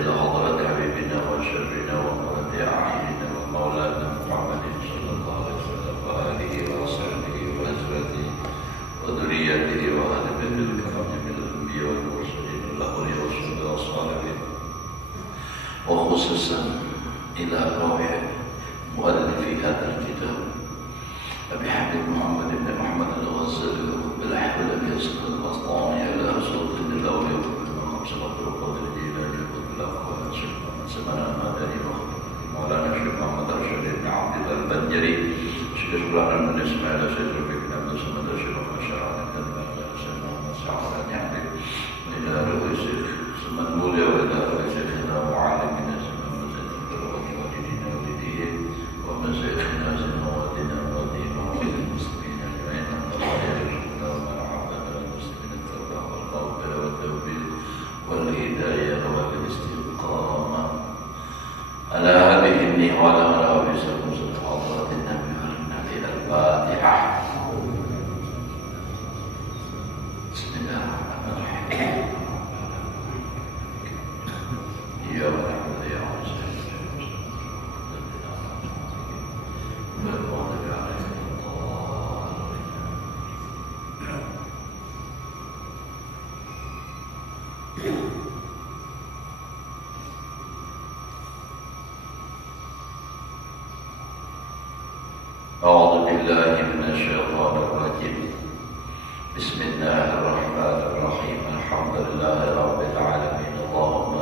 إلى حضرة حبيبنا وشرنا وقرة أعيننا ومولانا محمد صلى الله عليه وسلم وآله وصحبه وأزواجه وذريته وأهل بيت الكرام من الأنبياء والمرسلين والأولياء والشهداء والصالحين وخصوصا إلى روح مؤلف هذا الكتاب أبي حبيب محمد بن محمد الغزالي بالأحوال اليسر الأسطاني على رسول الأولياء وخمسة القدر الجيلاني والأخوان شيخنا من سمعنا المدني مولانا الشيخ محمد رشيد بن عبد الله البنجري شيخ إبراهيم بن إسماعيل شيخ ربيع بن عبد الصمد الشيخ محمد شرعان الكلمة شيخ محمد سعد يعني إلى روح الشيخ سمد مولى وإلى روح شيخنا معلمنا سمد زين البلوغ والدين والدين ومشايخنا زين ودين ودين ومن المسلمين أجمعين الله يرزقنا ومرحبا بالمسلمين التوبة والمغفرة والتوفيق والهداية والاستقامة على هذه النعمة وعلى بسم حضرة النبي والنبي الفاتحة. بسم الله الرحمن الرحيم. يا رب يا أعوذ بالله من الشيطان الرجيم. بسم الله الرحمن الرحيم. الحمد لله رب العالمين. اللهم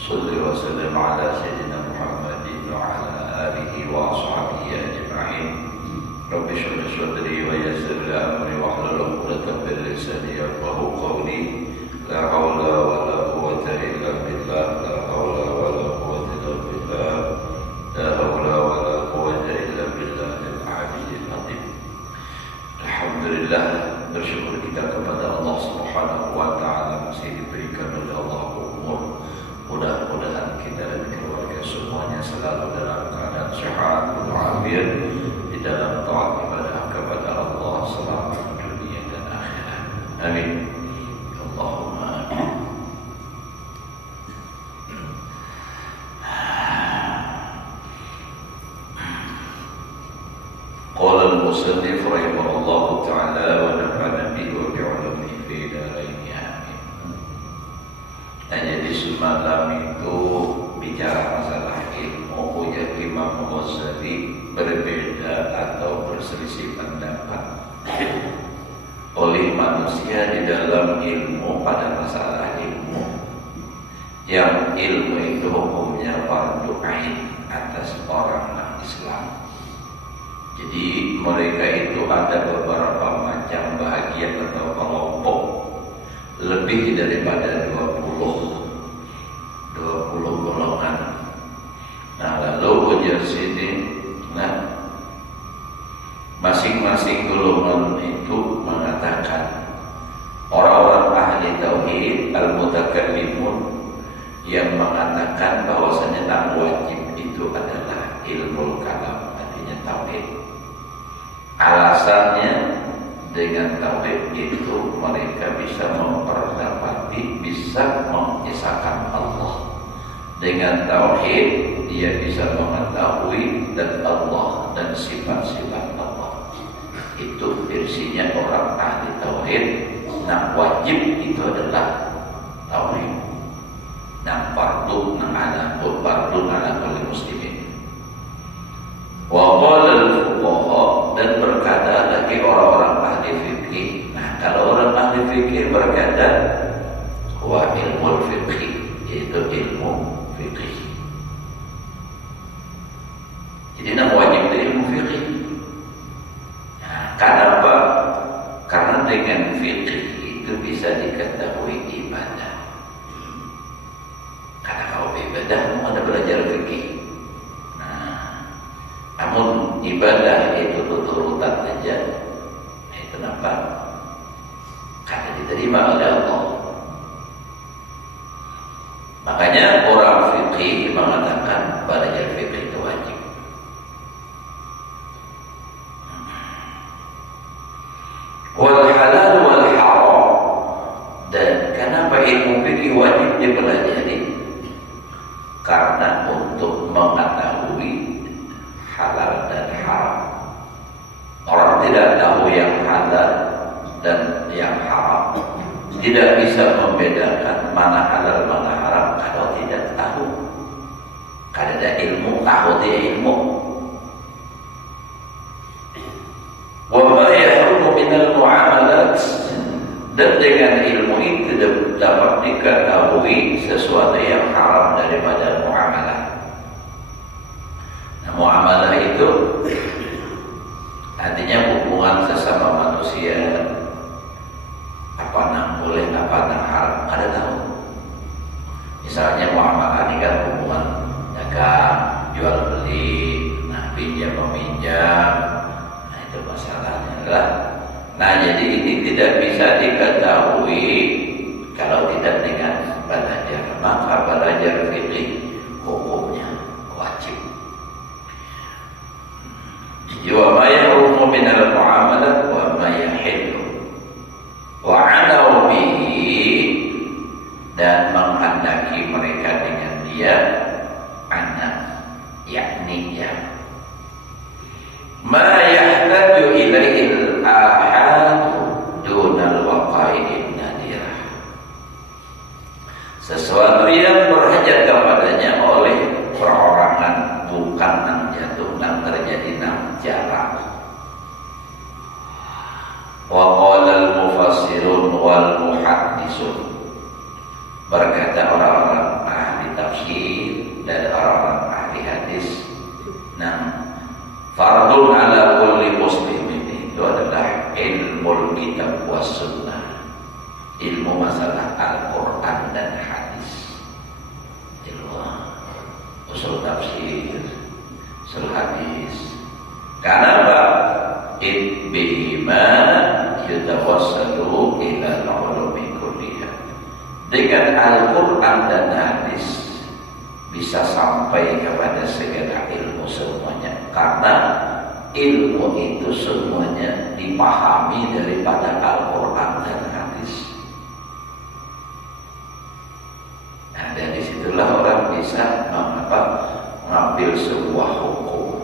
صل وسلم على سيدنا محمد وعلى آله وأصحابه أجمعين. رب اشرح صدري ويسر لي أمري واحلل عقدة من لساني يفقهوا قولي. لا حول ولا قوة إلا بالله. لا حول ولا قوة إلا بالله. لا حول ولا قوة إلا بالله العلي العظيم. Alhamdulillah, bersyukur kita kepada Allah Subhanahu wa taala masih diberikan oleh Allah umur. Mudah-mudahan kita dan keluarga semuanya selalu dalam keadaan sehat walafiat di dalam taat ibadah kepada Allah selama dunia dan akhirat. Amin. Allahumma amin. Qala al-musannif rahimahullahu ta'ala wa nafa'ana bihi wa bi'ulumihi fi darain amin. Nah, jadi semalam itu bicara masalah ilmu, ya Imam Ghazali berbeda atau berselisih pendapat oleh manusia di dalam ilmu pada masalah ilmu. Yang ilmu itu hukumnya fardu ain atas orang Islam. Jadi mereka itu ada beberapa macam bahagian atau kelompok, lebih daripada 20 golongan. Nah, lalu ujar sini, masing-masing golongan itu mengatakan orang-orang ahli tauhid al-mutakallimun yang mengatakan bahwasanya yang wajib itu adalah ilmu kalam, artinya tauhid. Alasannya dengan tauhid itu mereka bisa memperdapati, bisa mengisahkan Allah. Dengan tauhid dia bisa mengetahui dan Allah dan sifat-sifat Allah. Itu versinya orang ahli tauhid. Nah, wajib itu adalah tauhid. Nah, fardu ala kulli muslimin. Wa qala al-fuqaha, dan berkata lagi orang-orang ahli fikih. Nah, kalau orang ahli fikih berkata wa ilmu fikih, yaitu ilmu fikih. Jadi nama wajib itu ilmu fikih. Nah, kenapa? Karena dengan fikih itu bisa diketahui ibadah. Karena kalau ibadah mau ada belajar fikih. Namun ibadah itu tutur-tutan aja. Itu kenapa? Karena diterima oleh Allah. Makanya orang fikih mengatakan belajar fikih itu wajib. Wal halal wal haram. Dan kenapa ilmu fikih wajib dipelajari? yang haram, tidak bisa membedakan mana halal mana haram kalau tidak tahu. Kalau ada ilmu, tahu dia ilmu. Wa ma yahrumu minal muamalat, dan dengan ilmu itu dapat diketahui sesuatu yang haram daripada muamalah. Nah, muamalah itu artinya hubungan sesama manusia, apa yang boleh, apa yang haram, kada tahu. Misalnya muamalah ini kan hubungan dagang, jual beli, nah pinjam meminjam, nah itu masalahnya lah. Nah jadi ini tidak bisa diketahui kalau tidak dengan belajar. Maka belajar fikih hukumnya wajib. Wa ma yahrumu minal muamalat wa ma yahillu wa 'anau bihi, dan menghendaki mereka dengan dia anak, yakni ya ma yahtaju ilaihil ahad dunal waqa'id nadirah, sesuatu yang berhajat kepadanya oleh perorangan, bukan yang jatuh yang terjadi yang jarang. Wa qala al-mufassirun wal muhaddisun, berkata orang-orang ahli tafsir dan orang-orang ahli hadis, nah fardun ala kulli muslimin itu adalah ilmu kitab was sunnah, ilmu masalah Al-Quran dan hadis, ilmu usul tafsir, usul hadis. Karena apa? Bihima yutawassalu ila al-ulumi kulliha. Dengan Al-Quran dan hadis bisa sampai kepada segala ilmu semuanya, karena ilmu itu semuanya dipahami daripada Al-Quran dan hadis. Nah dari situlah orang bisa mengambil sebuah hukum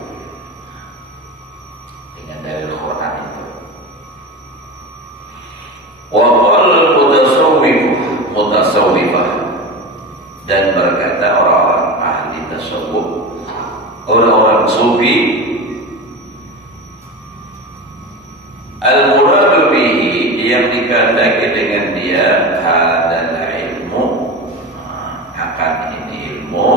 dengan dari Al-Quran itu. Wa qal mutasawwifah, dan berkata orang-orang ahli tasawuf, orang-orang sufi, al-muradu bihi, yang dikehendaki dengan dia adalah ilmu, akan ini ilmu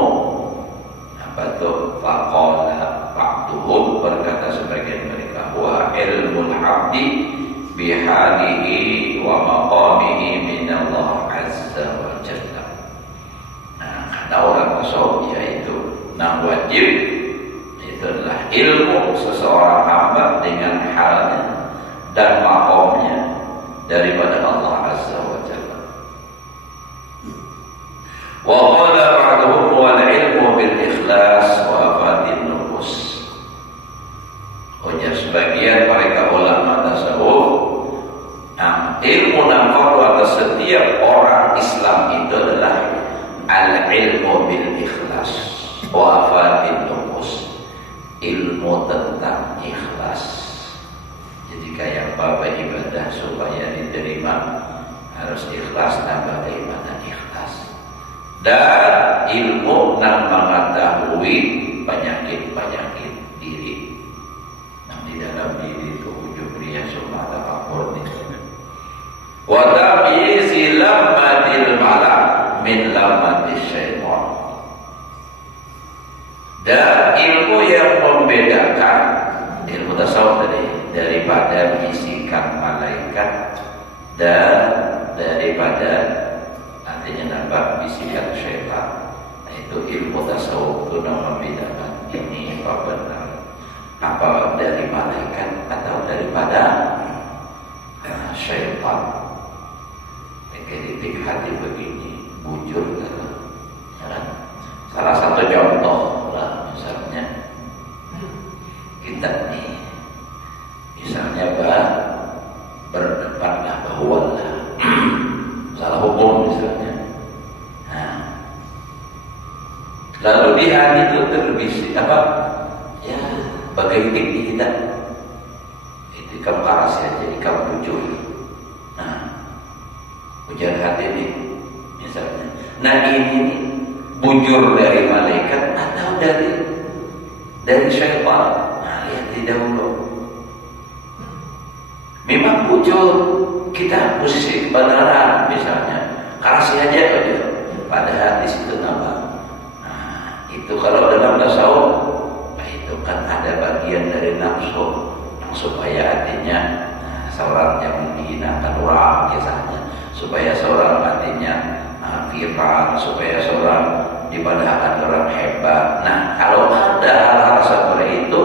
apa tuh? Faqala ba'duhum, berkata sebagian mereka, wa ilmul abdi bihalihi wa maqamihi minallah azza wa jalla. Nah, kata orang tasawuf yaitu yang wajib itu adalah ilmu seseorang hamba dengan halnya dan maqamnya daripada Allah azza wa jalla. Wa qala ba'duhum wal ilmu bil ikhlas wa fatin nufus. Ujar sebagian mereka ulama tasawuf, ilmu dan fardu atas setiap orang Islam itu adalah al-ilmu bil ikhlas wa fatin nufus, ilmu tentang ikhlas. Jadi kayak apa ibadah supaya diterima harus ikhlas, dan bagaimana ikhlas, dan ilmu yang mengetahui penyakit-penyakit diri. Nah, di dalam diri itu ujung dia semua tafakkur nih. Wa tamyizi lammatil malak min lammatis syaitan, dan ilmu yang membedakan, ilmu tasawuf tadi, daripada bisikan malaikat dan daripada artinya nampak bisikan syaitan. Nah, itu ilmu tasawuf itu membedakan ini apa benar, apa dari malaikat atau daripada syaitan. Kritik hati begini, bujur kan? Salah satu contoh lah, misalnya kita nih, misalnya berdebatlah bahwa salah hukum misalnya. Nah, lalu di hati itu terbisik apa? Ya, bagai kita itu ikan paras saja, ikan bujur. Ujar hati ini misalnya. Nah ini bujur dari malaikat atau dari syaitan. Nah lihat di dahulu. Memang bujur kita posisi kebenaran misalnya. Kasih aja aja. Padahal di situ nama. Nah itu kalau dalam tasawuf, nah, itu kan ada bagian dari nafsu yang supaya hatinya seorang yang menghinakan orang biasanya, supaya seorang hatinya viral, supaya seorang dipadahkan orang hebat. Nah kalau ada hal-hal seperti itu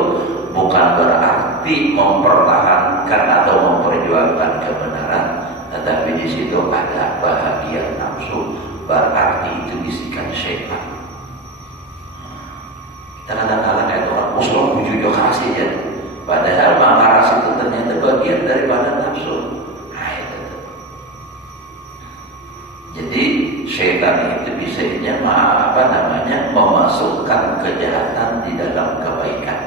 bukan berarti mempertahankan atau memperjuangkan kebenaran, tetapi di situ ada bahagia nafsu, berarti itu bisikan syaitan. Kita kadang-kadang kayak orang Muslim bujur kasih ya. Padahal makaras itu ternyata bagian daripada nafsu. Nah, itu. Jadi syaitan itu bisanya memasukkan kejahatan di dalam kebaikan.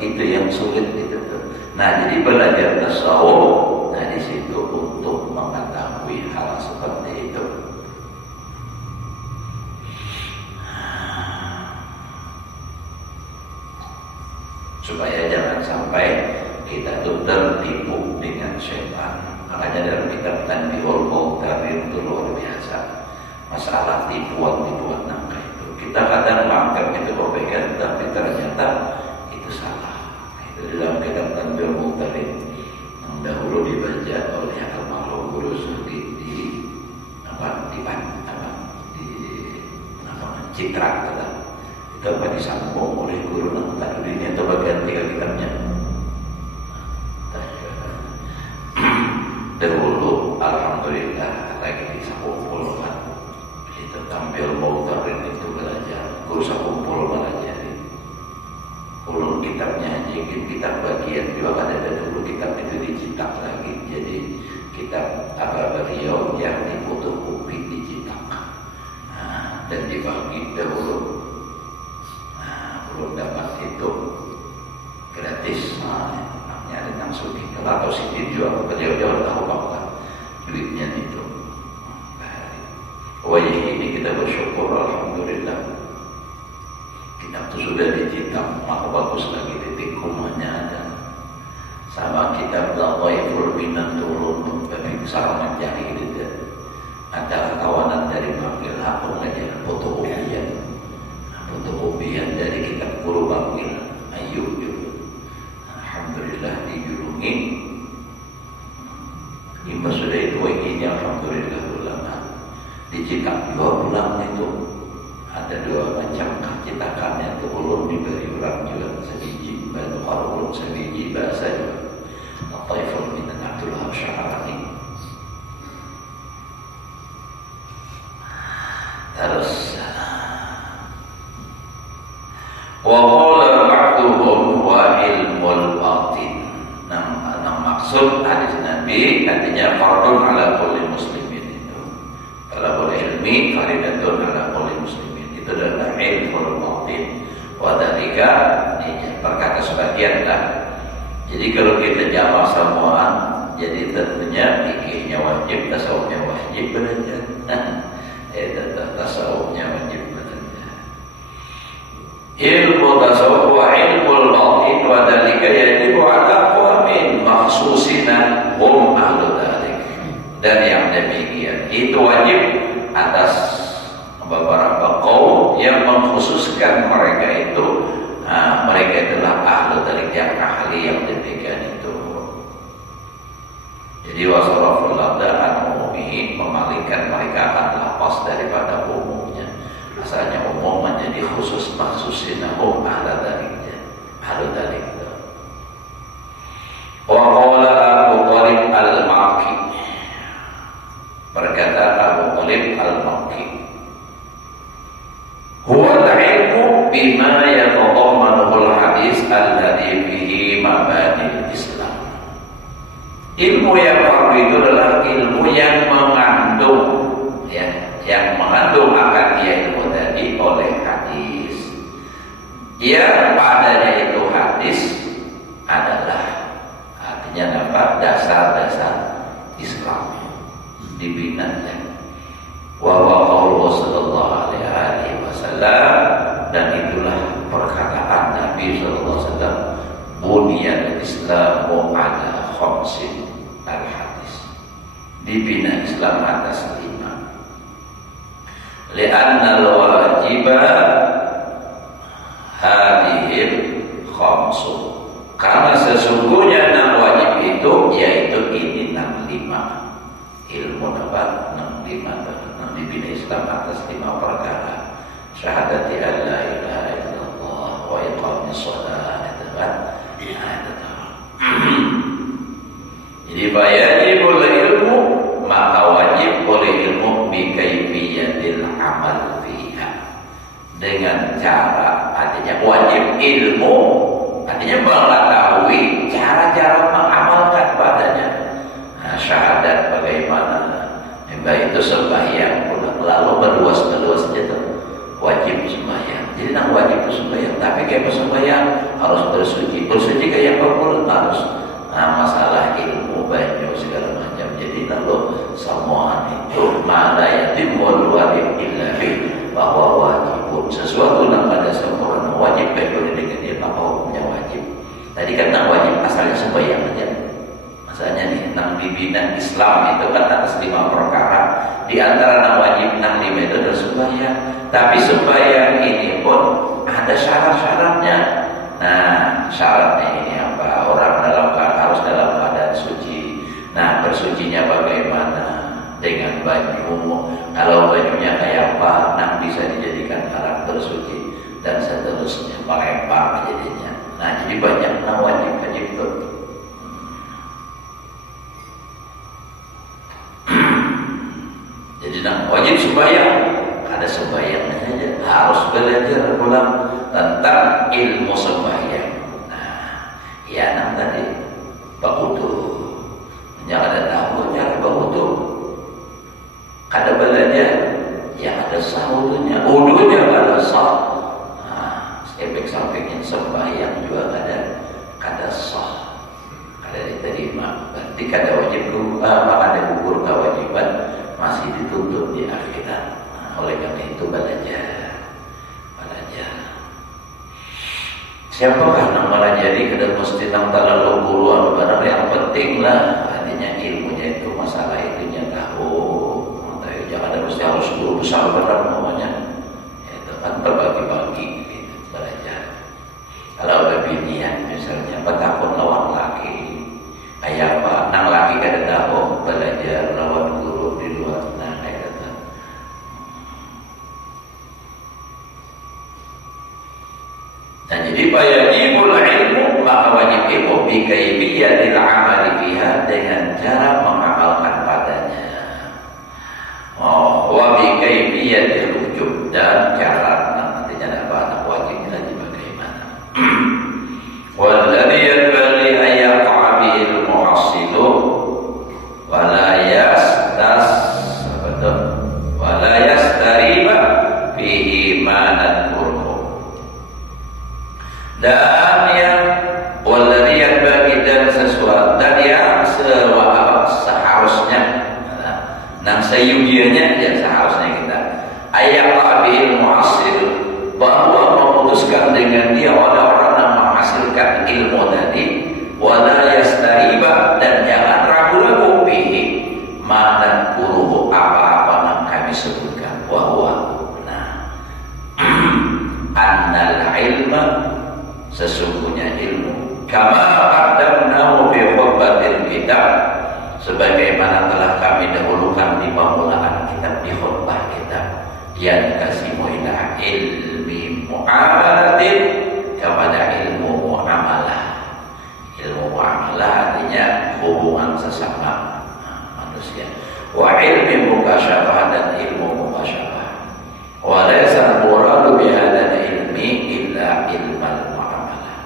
Itu yang sulit itu. Nah, jadi belajar tasawuf dari situ untuk mengetahui hal seperti itu. Supaya jangan sampai kita tuh tertipu dengan syaitan. Makanya dalam kitab Tanbihul Mu'tarir itu luar biasa masalah tipuan-tipuan nangka itu. Kita kadang menganggap itu kebaikan, tapi ternyata itu salah. Itu dalam kitab Tanbihul Mu'tarir yang dahulu dibaca oleh almarhum Guru Sugi di Citra itu apa disambung oleh Guru Nantah ini atau bagian 3 kitabnya. Dahulu alhamdulillah lagi disakumpulkan itu tampil Mu'tarir itu belajar Guru sakumpul belajar ulun kitabnya aja kitab bagian juga ada dulu kitab itu dicetak lagi jadi kitab beliau yang difotokopi dicetak dan dibagi dahulu. Belum dapat itu gratis, ada langsung kalau atau sih dijual beliau tahu bahwa duitnya itu. Wajah ini kita bersyukur alhamdulillah kitab itu sudah dicetak, maka bagus lagi titik kumanya ada. Sama kitab Lataiful Minan turun tapi salah mencari itu ada kawanan dari Bakil aku ngajar fotokopian dari kitab Guru Bakil Ayub juga. Alhamdulillah dijulungi imbas sudah itu ini alhamdulillah ulama dicetak 2 bulan itu ada 2 macam cetakannya itu ulun diberi orang juga sebiji bantu ulun sebiji bahasa juga Lataiful Minan Abdul Wahab Syahrani. Terus wa qala ba'duhum wa ilmul batin. Nah, maksud hadis Nabi artinya fardun ala kulli muslimin itu. Kalau boleh ilmi faridatun ala kulli muslimin. Itu adalah ilmul batin. Wa dzalika ini perkata sebagian lah. Jadi kalau kita jamaah semuaan jadi tentunya fikihnya wajib, tasawufnya wajib belajar. Tasawufnya wajib belajar. Ilmu tasawuf wa ilmul batin wa dzalika yajibu ala qaumin makhsusina hum ahlu dzalik. Dan yang demikian itu wajib atas beberapa kaum yang mengkhususkan mereka itu mereka itulah ahlu dzalik yang ahli yang demikian itu. Jadi wasaraful lada an umumihi memalingkan mereka akan lepas daripada umumnya. Asalnya umum menjadi khusus maksusinahum ahla dhaliknya. Ahlu dhalik. Wa qala Abu Talib al-Makki. Berkata Abu Talib al-Makki. Huwa al-ilmu bima yatadammanuhu al-hadis alladhi fihi mabanil Islam. Ilmu yang fardu itu adalah ilmu yang mengandung yang mengandung akan dia ilmu tadi oleh hadis. Ya padanya itu hadis adalah artinya apa? Dasar-dasar Islam. dibina. Wa qaulu sallallahu alaihi wasallam, dan itulah perkataan Nabi sallallahu alaihi wasallam, buniyal islamu ala khamsin, al-hadis, dibina Islam atas 5. Li'anna al-wajiba hadihil khamsun, karena sesungguhnya 6 wajib itu yaitu ini 65 ilmu apa 65 dibina Islam atas 5 perkara. Syahadati an la ilaha illallah wa iqamis shalah, jadi wajibul ilmu, maka wajib oleh ilmu bi kaifiyatil amal fiha, dengan cara, artinya wajib ilmu artinya mengetahui cara-cara mengamalkan padanya. Nah, syahadat bagaimana, baik itu sembahyang lalu berluas-luas itu wajib sembahyang. Jadi nang wajib sembahyang, tapi kayak sembahyang harus bersuci kayak apa harus. Nah, masalah ilmu banyak segala macam. Jadi lalu semua itu mana yang dimul wajib ilahi, bahwa wajib sesuatu yang pada sempurna wajib boleh dengan dia, maka hukumnya wajib. Tadi kan nang wajib asalnya sembahyang aja. Masalahnya nih, nang dibina Islam itu kan atas 5 perkara. Di antara nang wajib 5 itu adalah sembahyang. Tapi sembahyang ini pun ada syarat-syaratnya. Nah, syaratnya ini apa? Orang harus dalam keadaan suci. Nah, bersucinya bagaimana? Dengan baju. Kalau bajunya kayak apa, nah bisa dijadikan alat bersuci dan seterusnya, melempar jadinya. Nah, jadi banyak wajib itu. Jadi wajib sembahyang, ada sembahyangnya saja, harus belajar ulang tentang ilmu sembahyang. Nah, ya tadi bakutu, jangan ada tahu cara bakutu, ada belajar, ya ada sah wudunya ada sah. Nah, efek sampingnya sembahyang juga ada sah, ada diterima. Berarti ada wajib maka ada gugur kewajiban masih dituntut di akhirat. Nah, oleh karena itu belajar. Siapakah nama jadi kada mesti nang terlalu buruan barang, yang penting lah artinya ilmunya itu, masalah itunya tahu. Makanya jangan ada mesti harus guru besar benar namanya. Itu kan berbagi-bagi gitu, belajar. Kalau bebinian misalnya bertakun lawan laki, ayah apa nang laki kada tahu, belajar lawan guru di luar. Nah, kayak gitu. Nah, jadi wajibul ilmu, maka wajib ilmu bi kaifiyatil amali biha, dengan cara mengamalkan padanya. Wa bi kaifiyatil wujub, dan cara nantinya apa wajib lagi bagaimana. Walladhi yanbaghi an yaqa'a bil muhassilu wa la yastariba fihi ma nadhkuruhu. Dan yang walladhi yanbaghi, dan sesuatu, dan yang seharusnya dan seyugianya, ya seharusnya kita ayaqa'a bil muhassil, bahwa memutuskan dengan dia orang-orang yang menghasilkan ilmu tadi, wala yastariba, dan jangan ragu-ragu bihi madan kuruhu, apa-apa yang kami sebutkan, bahwa annal ilma, sesungguhnya ilmu, kama qaddamnahu fi khutbatil kitab, sebagaimana telah kami dahulukan di pemulaan kitab, di khutbah kitab, yang kasimu ila ilmi muamalatin, kepada ilmu muamalah. Ilmu muamalah artinya hubungan sesama manusia. Wa ilmi mukasyafah, dan ilmu mukasyafah. Wa laysa al-muradu bi hadzal ilmi illa ilmal muamalah.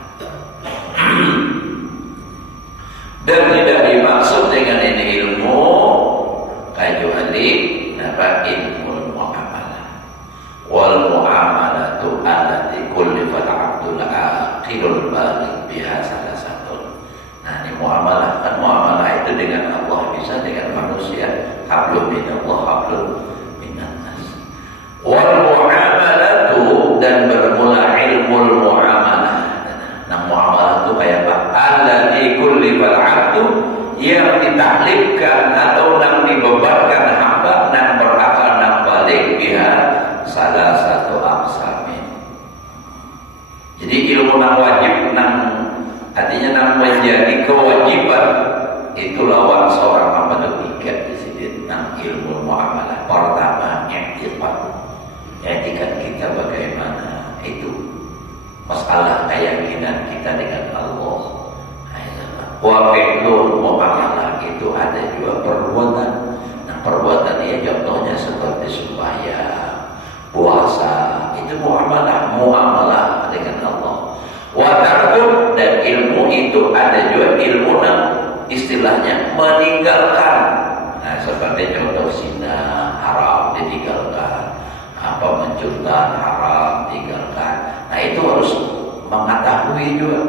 Dan tidak dimaksud dengan ini ilmu kecuali ilmu muamalah. Wal muamalatu allati kullifal abdul aqilul baligh biha salah satu. Nah, ini muamalah, kan muamalah itu dengan Allah bisa, dengan manusia hablum minallah hablum minannas. Wal muamalatu, dan bermula ilmu muamalah. Nah, muamalah itu kayak apa? Allati kullifal 'abdu, yang ditaklifkan atau yang dibebankan hamba yang berakal yang balik biha salah satu aksamin. Jadi ilmu yang wajib artinya yang menjadi kewajiban itu lawan seorang hamba itu tiga di sini. Ilmu muamalah pertama etikat kita bagaimana, itu masalah keyakinan kita dengan Allah. Wa fi'lul muamalah, itu ada juga perbuatan. Nah, perbuatan ini contohnya seperti sembahyang, puasa, itu muamalah dengan Allah. Wa tarkun, dan ilmu itu ada juga ilmu yang istilahnya meninggalkan. Nah, seperti contoh zina haram ditinggalkan, apa mencurtan haram tinggalkan. Nah, itu harus mengetahui juga.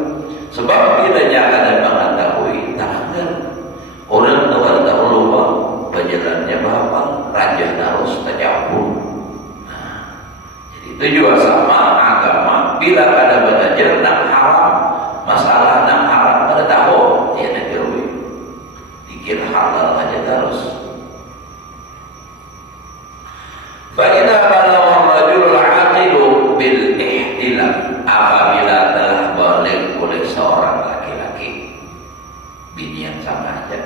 Sebab bila ada mengetahui, tangan orang tahu lupa berjalannya bapak raja harus tercampur. Nah, jadi itu juga sama agama. Bila ada belajar nak haram, masalah nak haram pada tahu dia nak kerui, dikir halal aja terus. Fa'idha balagha rajulul aqilu bil ihtilam, apabila telah balik oleh seorang laki-laki, binian sama aja.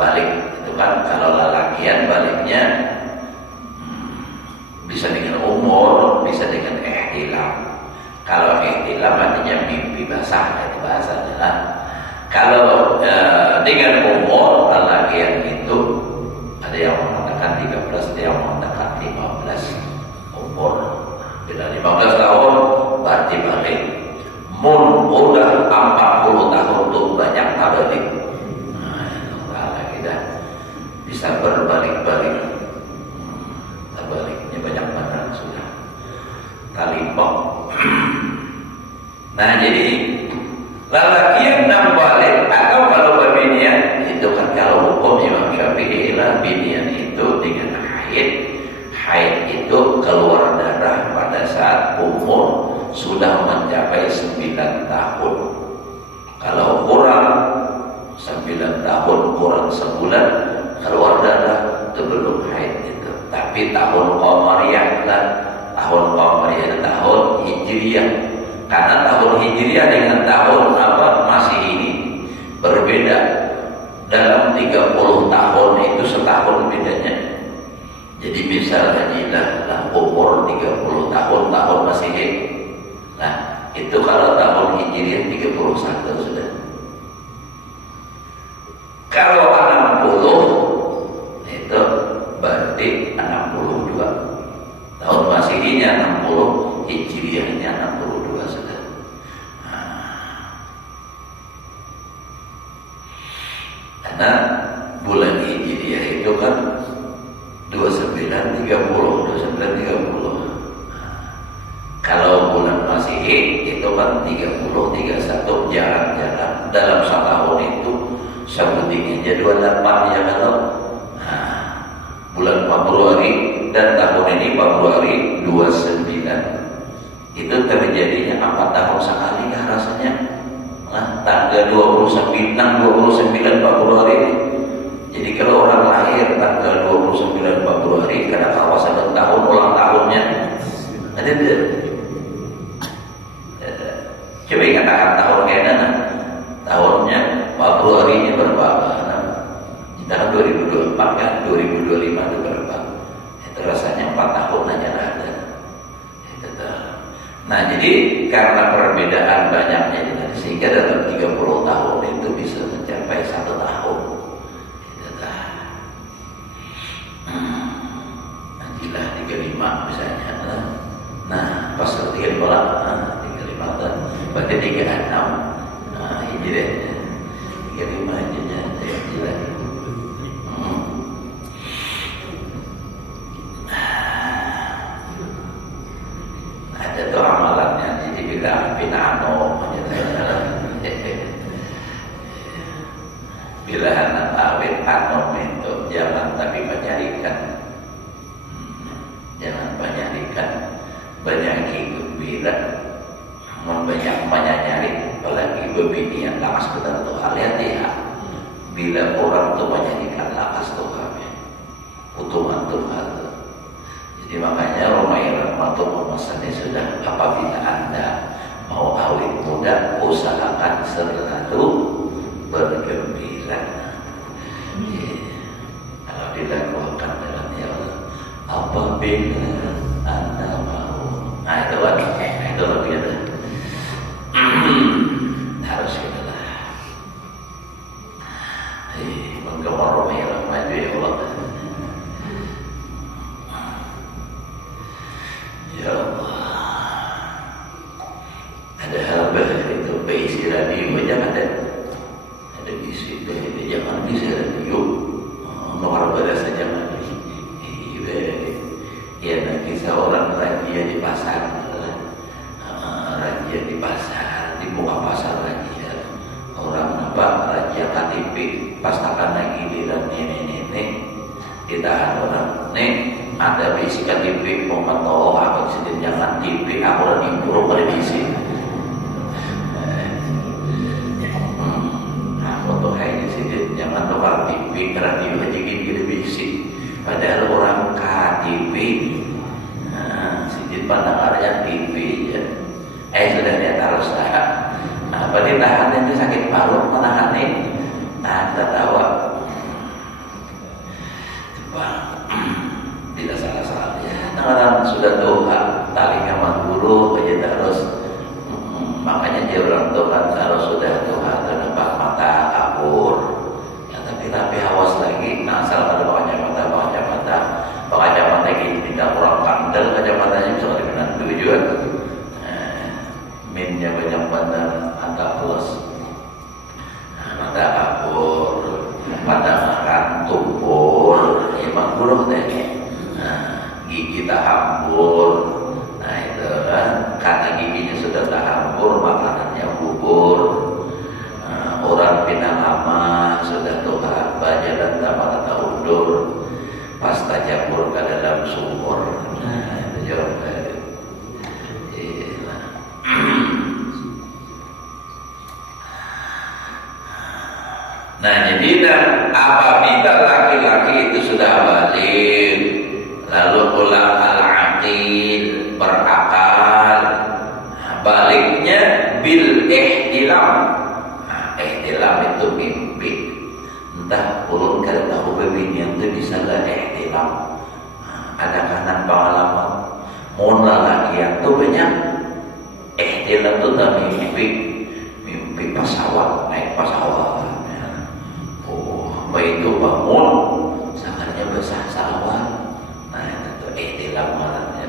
Balik itu kan kalau lelakian baliknya bisa dengan umur, bisa dengan ihtilam. Kalau ihtilam artinya mimpi basah, itu bahasanya lah. Kalau dengan umur lelakian itu ada yang mengatakan 13, ada yang mengatakan 15 umur. Bila 15 tahun berarti balik. Mun udah 40 tahun tuh banyak tabalik. Nah, itu kita bisa berbalik-balik. Tabaliknya banyak banget sudah. Talibok. Nah, jadi lelaki yang balik atau kalau berbinian itu kan kalau hukum Imam Syafi'i lah, binian itu dengan haid itu keluar darah pada saat umur sudah mencapai 9 tahun. Kalau kurang 9 tahun kurang sebulan keluar darah itu belum haid itu. Tapi tahun qamariyah lah, tahun qamariyah tahun hijriyah. Karena tahun hijriyah dengan tahun masih ini berbeda. Dalam 30 tahun itu setahun bedanya. Jadi misalnya lah umur 30 tahun masih ini. Nah, itu kalau tahun hijriyah 31 sudah. Kalau 60 itu berarti 62. Tahun Masihnya 60, Hijriyahnya 62 sudah. Karena bulan Hijriyah itu kan 29, 30. Kalau bulan Masehi itu kan 30, 31 jarang-jarang. Dalam setahun itu sebutnya aja 28 ya kalau. Nah, bulan Februari dan tahun ini Februari 29. Itu terjadinya 4 tahun sekali kah rasanya? Nah, tanggal 29 Februari ini. Jadi kalau orang lahir tanggal 29 Februari karena kawasan tahun ulang tahunnya ada tidak? Coba katakan tahun kayaknya tahunnya Februari-nya berapa? Kita kan 2024 kan, 2025 itu berapa? Itu rasanya 4 tahun aja lah ada. Nah, jadi karena perbedaan banyaknya sehingga dalam 30 tahun itu bisa mencapai 1 tahun. Najilah 35 misalnya. Nah, pas 35 berarti 36. Nah, ini deh 35 aja najilah. Ada tuh amalannya, jadi kita pinano bila anak awet anom itu jangan tapi menyarikan. Jangan menyarikan banyak gembira, banyak menyari, apalagi begini yang lakas betul Tuhan. Lihat ya, bila orang itu menyarikan lakas Tuhan, utuhan Tuhan. Jadi makanya Romai Rahmatu memesannya sudah, apabila Anda mau awet muda, usahakan selalu bergembira. Kalau dilakukan dengan ya Allah, apabila Anda mau, nah itu lebih ada. Harus kita lah. Menggemar Romai Rahmatu ya Allah. Ya Allah, ada hal bahaya itu berisi radio jangan ada isi bahaya jangan bisa radio nomor berasa jangan ya nanti seorang raja di pasar dibuka pasar raja orang apa raja KTP pas akan lagi di nenek ditahan orang nek ada bisi KTP memantau apa sedih jangan TV aku impro pada bisi foto kayak sedih jangan tukar TV radio aja gitu bisi padahal orang KTP sedih pandangannya TV ya sudah dia taruh saya apa ditahan itu sakit paru menahanin nah tertawa bila salah ya orang sudah Tuhan talinya mangguru aja terus makanya dia orang Tuhan kalau sudah Tuhan kenapa mata kabur ya tapi awas lagi nah asal pada kacamata gini tidak kurang kandel kacamatanya bisa dikenal tujuan minnya banyak benar angka plus mata kabur pandangan tumpul ya mangguru teh gigi tak hambur nah itu kan karena giginya sudah tak hambur makanannya bubur orang pindah lama sudah Tuhan baca dan tak undur pas tajamur ke dalam sumur itu jawab nah jadi apabila laki-laki itu sudah balik lalu ulang al-aqil berakal baliknya bil ihtilam ihtilam itu mimpi entah ulun kada tahu bebinian itu bisa lah ihtilam ada kanan pengalaman mun laki yang itu banyak ihtilam itu tak mimpi pesawat naik pesawat begitu bangun sangatnya besar pesawat nah itu ihtilam malamnya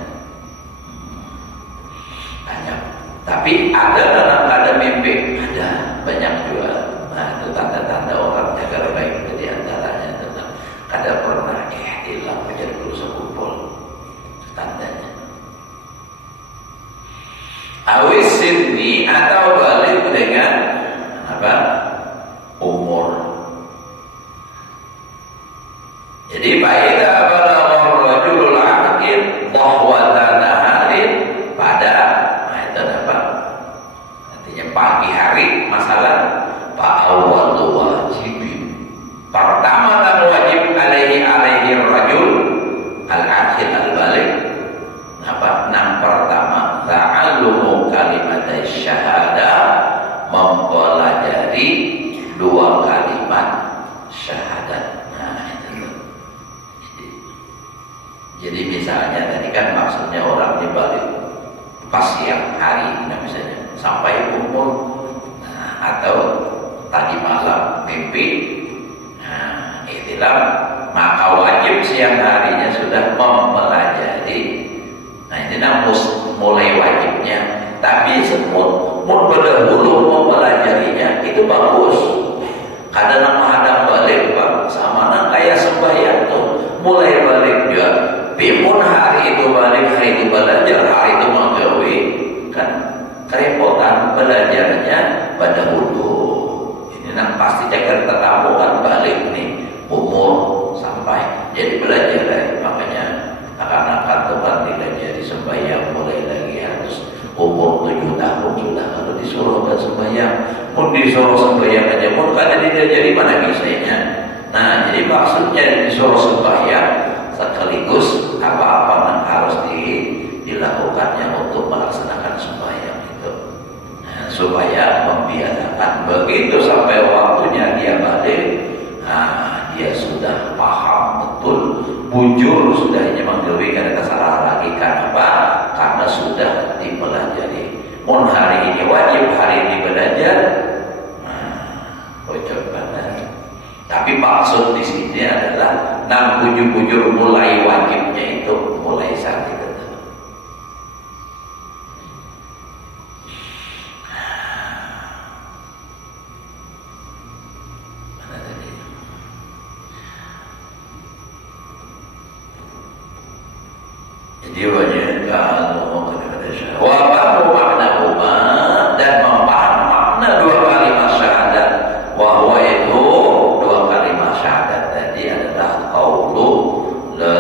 banyak tapi ada mimpi ada banyak juga nah itu tanda-tanda orang jaga baik itu diantaranya tentang kada pernah ihtilam menjadi berusaha kumpul tandanya awis sini atau balik dengan apa umur. Jadi faida balagha rajulul aqil dhahwatan naharin pada itu apa? Artinya pagi hari masalah awal wajib. Pertama dan wajib alaihi rajul al-aqil al-baligh. Apa? Yang pertama ta'allumu kalimat syahadah mempelajari dua kalimat syahadat. Jadi misalnya tadi kan maksudnya orang dibalik pas siang hari, nah misalnya sampai kumpul, nah, atau tadi malam mimpi, nah ihtilam, maka wajib siang harinya sudah mempelajari. Nah ini mulai wajibnya. Tapi semua berdahulu mempelajarinya itu bagus. Kadang menghadap balik bang, sama nang kayak sembahyang tuh mulai balik juga. Bimun hari itu balik, hari itu belajar, hari itu menggawi kan kerepotan belajarnya pada hulu. Ini nang pasti cekar tetamu kan balik nih umur sama sembahyang. Pun disuruh sembahyang aja pun kada jadi mana kisahnya. Nah, jadi maksudnya disuruh sembahyang sekaligus apa-apa yang harus dilakukannya untuk melaksanakan sembahyang itu. Nah, supaya membiasakan begitu sampai waktunya dia balik, nah, dia sudah paham betul, bujur sudah ini menggewi karena kesalahan lagi kenapa? Karena sudah dipelajari. Mun hari ini wajib, hari ini belajar, bocor banget. Tapi maksud di sini adalah nang bujur-bujur mulai wajibnya itu mulai saat itu. Mana tadi? Jadi banyak kalau kata-kata syahadat dan memaham makna dua kalimat syahadat. Wahwa itu dua kalimat syahadat tadi adalah qaulu la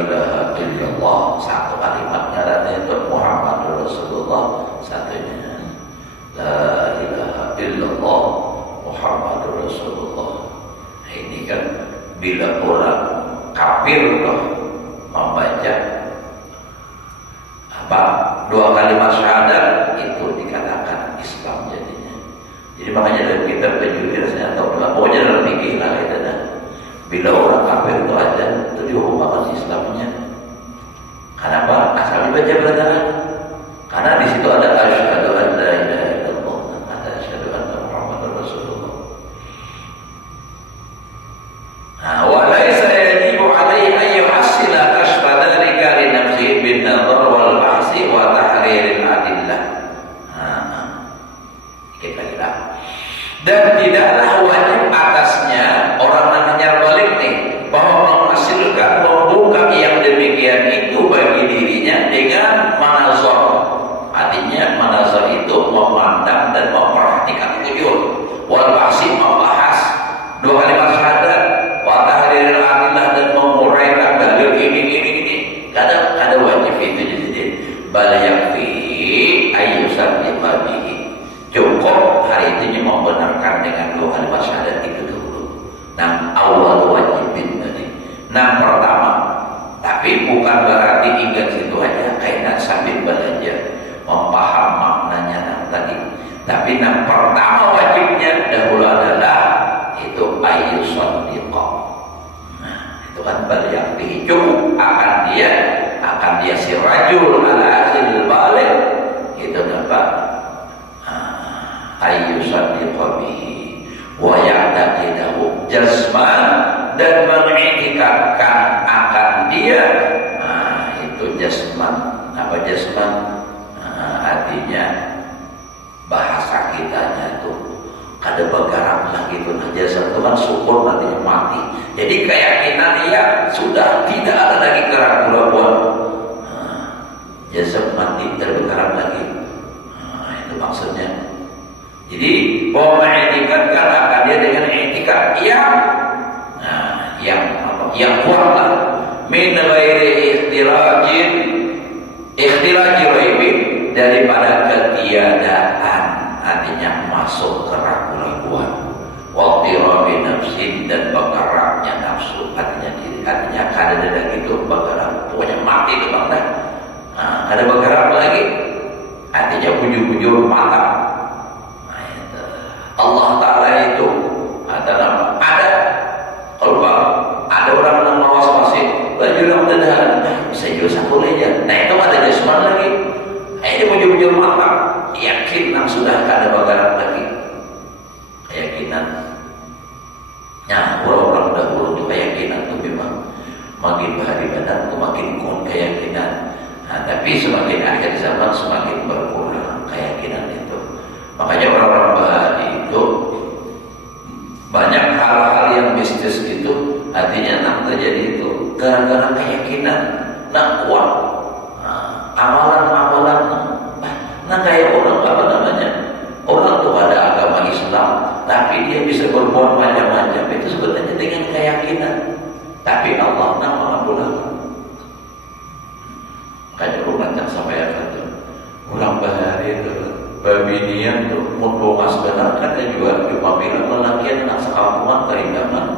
ilaha illallah, satu kalimatnya adalah itu Muhammadur Rasulullah, satunya la ilaha illallah Muhammadur Rasulullah. Ini kan bila orang kafir loh membaca apa dua kalimat syahadat itu dikatakan Islam jadinya. Jadi makanya dalam kitab penjuri rasanya tahu pokoknya dalam fikih lah itu dah. Bila orang kafir itu aja itu dihukum Islamnya. Kenapa? Asal dibaca belakangan. Karena di situ ada asyhadu an la ilaha illallah, ada asyhadu anna Muhammadar Rasulullah. Nah, wa laisa yajibu alaihi an yuhassila kashfa dzalika li nafsihi bin nadhar wal bahsi wa tahriril adillah. Kita dan tidaklah wajib atasnya orang yang hanya balik nih bahwa menghasilkan membuka yang demikian itu bagi dirinya dengan manazar. Artinya manazar itu memandang dan memperhatikan wujud, wal bahsi membahas dua kalimat syahadat, wa tahriril adillah dan menguraikan dalil ini. Kada wajib itu jadi bal yakfi ayyusallifa bihi. Cukup hari itu membenarkan dengan dua kalimat syahadat itu dulu. Nah, awal wajibin tadi. Nah, pertama, tapi bukan berarti ingat situ aja, kaitan sambil belajar, memaham maknanya tadi. Tapi yang pertama wajibnya dahulu adalah itu ayyusaddiqa. Nah, itu kan berarti cukup akan dia si rajul ala akhiril balik itu dapat ayyusaddiqa bihi wa ya'taqidahu jazman dan mengiktikadkan akan dia. Nah, itu jazman. Apa jazman? Artinya bahasa kitanya tuh kada bergerak lagi tuh. Nah, jazman itu kan syukur nantinya mati. Jadi keyakinan dia sudah tidak ada lagi keraguan. Jazman mati tidak bergerak lagi. Itu maksudnya. Jadi bahwa mengiktikadkan akan dia dengan iktikad yang kuat lah, min ghairi ikhtilaji raibin, daripada ketiadaan, artinya masuk ke ragu-raguan, waqtirabi nafsin, dan bergeraknya nafsu, artinya kada ada lagi itu bergerak, pokoknya mati itu bang dah. Kada bergerak lagi, artinya bujur-bujur mata. Allah Ta'ala itu adalah kalau ada orang yang mawas-masin baju yang mudah bisa juga satu aja. Nah, itu ada jasman lagi. Ini bujur-bujur mantap, yakin yang sudah ada bagaran lagi keyakinan. Nah, orang-orang dahulu itu keyakinan itu memang makin hari badan itu makin kuat keyakinan. Nah, tapi semakin akhir zaman semakin berkurang keyakinan itu. Makanya orang-orang Bahari itu banyak hal-hal yang mistis gitu, artinya nak terjadi itu gara-gara keyakinan nak kuat, amalan-amalan. Nah, kayak orang apa namanya, orang tuh ada agama Islam, tapi dia bisa berbuat macam-macam itu sebenarnya dengan keyakinan. Tapi Allah nak mengampuni. Makanya orang yang sampai ada orang Bahari itu babinian tuh mau mas benar kan juga cuma bilang lelakian nak sekalkuan kerindangan.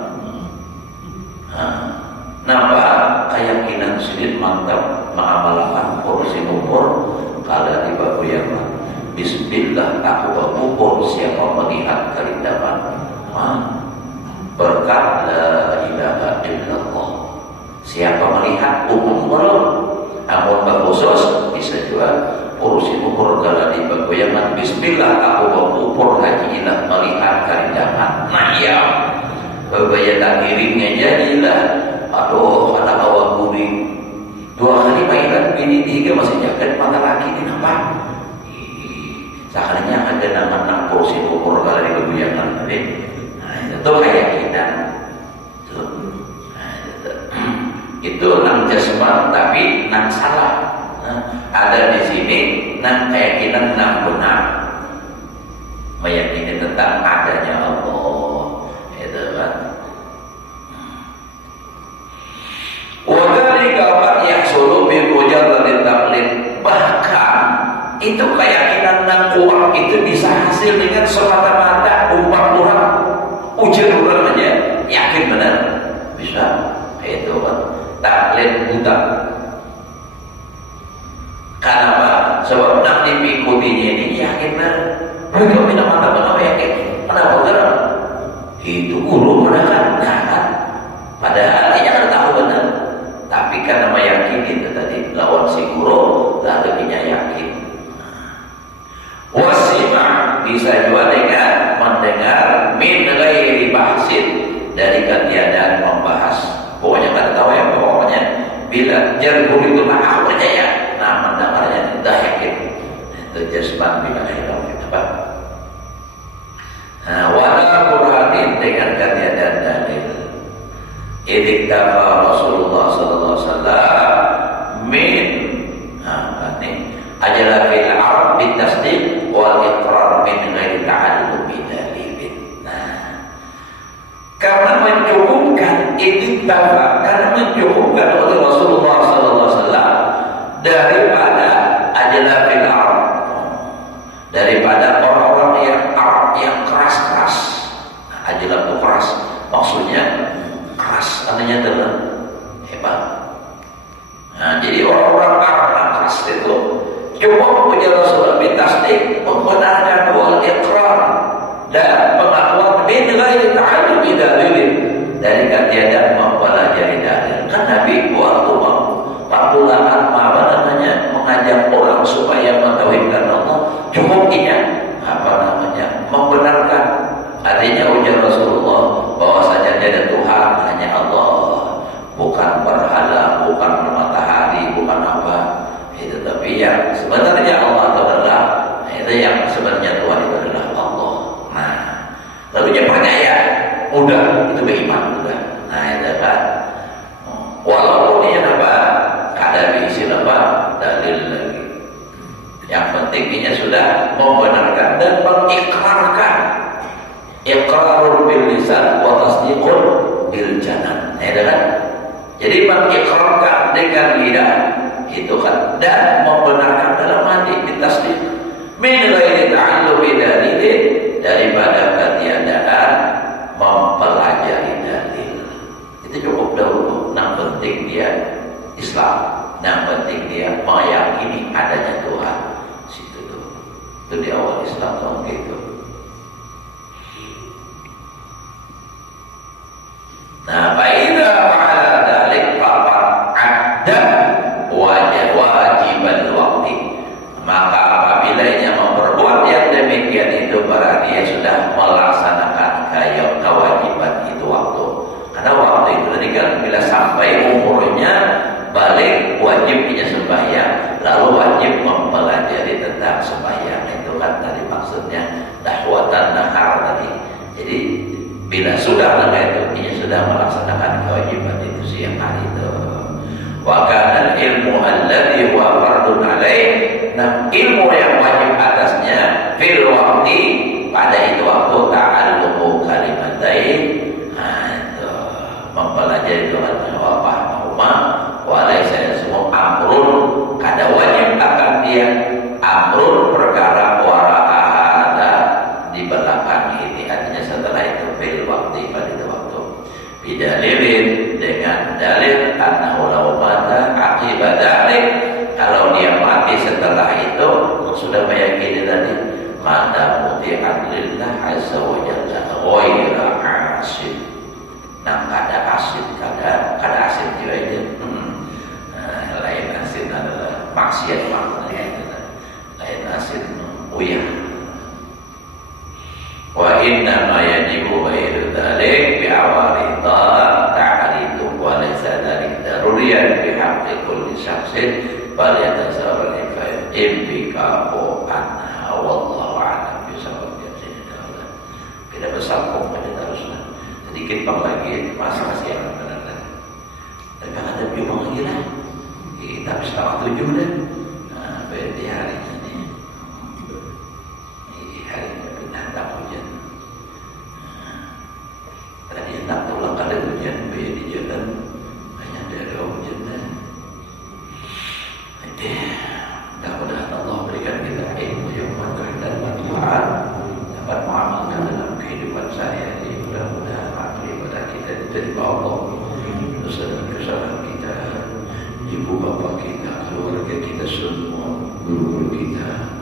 Napa keyakinan sedikit mantap mengamalkan porsi umur kalau di babu yang Bismillah aku berkubur siapa melihat kerindangan berkat la ilaha illallah. Siapa melihat umum belum namun berkhusus bisa juga porsi umur kalau di babu yang Bismillah aku berkubur haji ilah melihat kerindangan. Nah ya berbaya takdirinnya jadilah aduh anak awak kuning 2 kali mainan bini 3 masih jaket mata laki ini nampak sekarangnya ada nama porsi umur kalau di kebuyangan itu keyakinan itu nang jasman tapi nang salah ada di sini nang keyakinan nang benar meyakini tentang adanya Allah itu kan. Wadhalika qad yahsulu bi mujarradit taqlid. Bahkan itu keyakinan nang kuat itu bisa hasil dengan semata-mata umpan orang ujar orang aja yakin benar bisa itu kan taklid buta. Kenapa? Sebab nak diikutinya ini yakin benar. Mereka minta mata benar yakin mana benar itu guru benar kan padahal dia kan tahu benar. Tapi karena meyakini itu tadi lawan si guru lalu dia yakin. Wasima bisa juga dengan mendengar min ghairi bahsin dari ketiadaan membahas. Pokoknya nggak tahu ya pokoknya bila jargur itu aku percaya. Nah mendengarnya tidak yakin. Itu jasman bila hilang apa? Nah wala burhanin dengan ketiadaan dalil. Idiktafa Rasulullah sallallahu alaihi wasallam min ajala fil arab bitasdiq wal iqrar min ghairi ta'allum dalil. Nah, karena mencukupkan idiktafa karena mencukupkan oleh Rasulullah sallallahu alaihi wasallam daripada ajala fil arab daripada orang-orang yang Arab yang keras-keras. Ajala itu keras maksudnya keras artinya adalah hebat. Nah, jadi orang-orang Arab keras itu cuma punya Rasulullah bitasdik membenarkan wal iqrar dan pengakuan min ghairi ta'allum dalil dari ketiadaan mempelajari dalil. Kan Nabi waktu panggulangan apa namanya mengajak orang supaya mentauhidkan Allah cukup membenarkan artinya ujar Rasulullah bahwa saja ada Tuhan hanya Allah, bukan berhala, bukan matahari, bukan apa itu, tapi yang sebenarnya Allah itu adalah itu yang sebenarnya Tuhan itu adalah Allah. Nah lalu dia percaya udah itu beriman udah. Nah itu kan walaupun dia apa ada isi apa dalil lagi, yang pentingnya sudah membenarkan dan mengikrarkan. Iqrarul bil lisan wa tasdiqul bil janan. Nah, kan? Jadi mengikrarkan dengan lidah itu kan dan membenarkan dalam hati bitasdiq. Min ghairi ta'allumi dalil daripada ketiadaan mempelajari dalil. Itu cukup dahulu. Yang penting dia Islam. Yang penting dia meyakini adanya Tuhan. Situ tuh. Itu di awal Islam tuh gitu. Nah, faida fa'ala dzalik faqad adda wajiban waqti. Maka apabila ia memperbuat yang demikian itu berarti dia sudah melaksanakan kewajiban itu waktu. Karena waktu itu tadi kan bila sampai umurnya balik wajibnya sembahyang, lalu wajib mempelajari tentang sembahyang. Itu kan tadi maksudnya dahwatan nahar tadi. Jadi bila sudah itu dia sudah melaksanakan kewajiban itu siang hari itu. Wa kana ilmu alladhi huwa fardun alaih. Nah, ilmu yang wajib atasnya fil waqti pada itu waktu ta'allumu kalimatain. Nah, itu mempelajari Tuhan wa fahma wa laisa semua amrun kada wajib akan dia amrun perkara wara annahu law mata aqiba dzalik, kalau dia mati setelah itu sudah meyakini tadi mada muti'an lillah azza wa jalla ghaira asin. Nah, kada asin, kada asin juga itu. Lain asin adalah maksiat maknanya. Lain asin uyah. Wa inna ma yajibu ghairu dzalik bi awarida ta'ridu wa laysa dzalik daruriyan bi haqqi kulli syakhsin bal yatasawwar impikahu anha wallahu a'lam bisawab. Tidak bersambung pada teruslah sedikit bang lagi masalah siang benar-benar. Tapi ada bimbang lagi lah. Kita habis 7 dah. Nah, di hari ini. Di hari ini pindah hujan. Tadi nak pulang ada hujan, di jalan hanya ada hujan dah. Jadi, mudah-mudahan Allah berikan kita ilmu yang berkah dan manfaat, dapat mengamalkan dalam kehidupan saya. Mudah-mudahan ibadah kita diterima Allah. Dosa dan kesalahan kita, ibu bapa kita, keluarga kita semua, guru-guru kita,